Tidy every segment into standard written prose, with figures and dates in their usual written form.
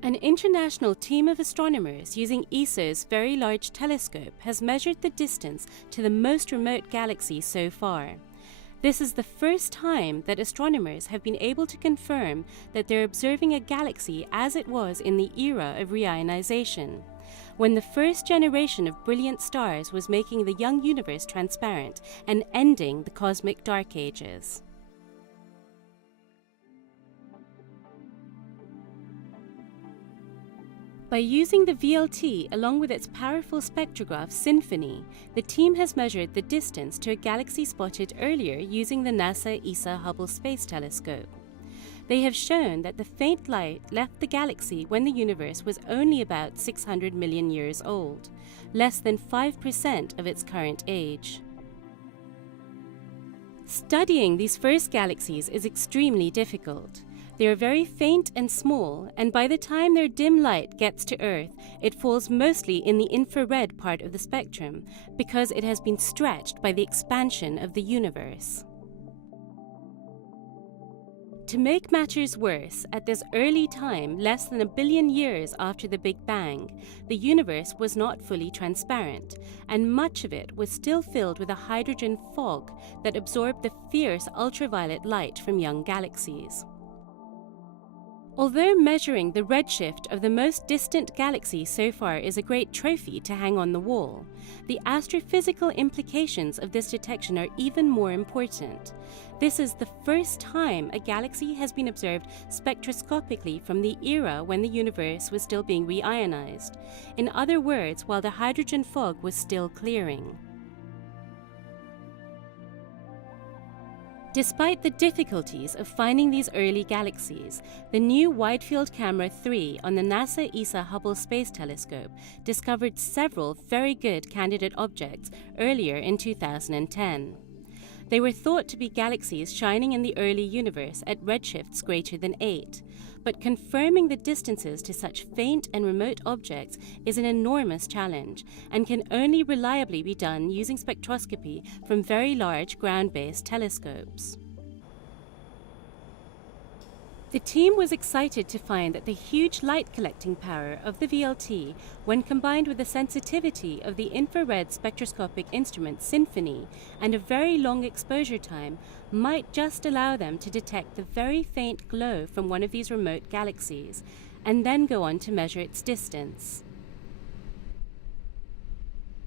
An international team of astronomers using ESO's Very Large Telescope has measured the distance to the most remote galaxy so far. This is the first time that astronomers have been able to confirm that they're observing a galaxy as it was in the era of reionization, when the first generation of brilliant stars was making the young universe transparent and ending the cosmic dark ages. By using the VLT along with its powerful spectrograph Symphony, the team has measured the distance to a galaxy spotted earlier using the NASA ESA Hubble Space Telescope. They have shown that the faint light left the galaxy when the universe was only about 600 million years old, less than 5% of its current age. Studying these first galaxies is extremely difficult. They are very faint and small, and by the time their dim light gets to Earth, it falls mostly in the infrared part of the spectrum because it has been stretched by the expansion of the universe. To make matters worse, at this early time, less than 1 billion years after the Big Bang, the universe was not fully transparent, and much of it was still filled with a hydrogen fog that absorbed the fierce ultraviolet light from young galaxies. Although measuring the redshift of the most distant galaxy so far is a great trophy to hang on the wall, the astrophysical implications of this detection are even more important. This is the first time a galaxy has been observed spectroscopically from the era when the universe was still being reionized. In other words, while the hydrogen fog was still clearing. Despite the difficulties of finding these early galaxies, the new Wide-Field Camera 3 on the NASA ESA Hubble Space Telescope discovered several very good candidate objects earlier in 2010. They were thought to be galaxies shining in the early universe at redshifts greater than 8, but confirming the distances to such faint and remote objects is an enormous challenge and can only reliably be done using spectroscopy from very large ground-based telescopes. The team was excited to find that the huge light-collecting power of the VLT, when combined with the sensitivity of the infrared spectroscopic instrument Symphony and a very long exposure time, might just allow them to detect the very faint glow from one of these remote galaxies, and then go on to measure its distance.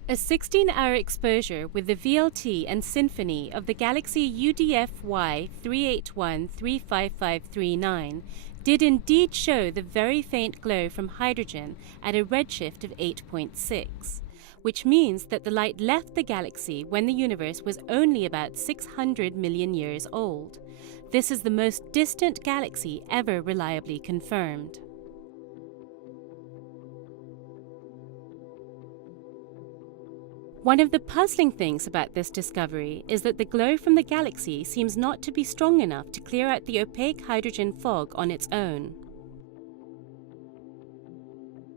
A 16-hour exposure with the VLT and Symphony of the galaxy UDFY 381-35539 did indeed show the very faint glow from hydrogen at a redshift of 8.6, which means that the light left the galaxy when the universe was only about 600 million years old. This is the most distant galaxy ever reliably confirmed. One of the puzzling things about this discovery is that the glow from the galaxy seems not to be strong enough to clear out the opaque hydrogen fog on its own.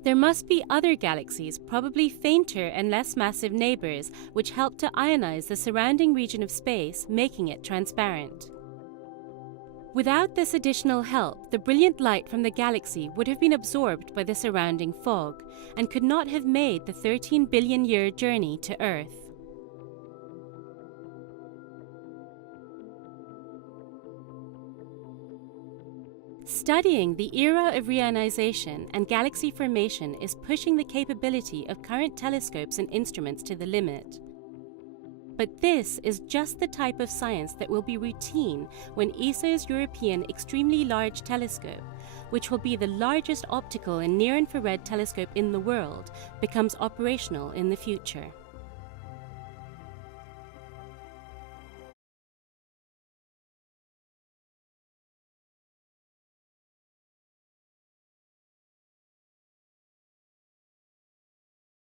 There must be other galaxies, probably fainter and less massive neighbors, which help to ionize the surrounding region of space, making it transparent. Without this additional help, the brilliant light from the galaxy would have been absorbed by the surrounding fog and could not have made the 13 billion year journey to Earth. Studying the era of reionization and galaxy formation is pushing the capability of current telescopes and instruments to the limit. But this is just the type of science that will be routine when ESO's European Extremely Large Telescope, which will be the largest optical and near-infrared telescope in the world, becomes operational in the future.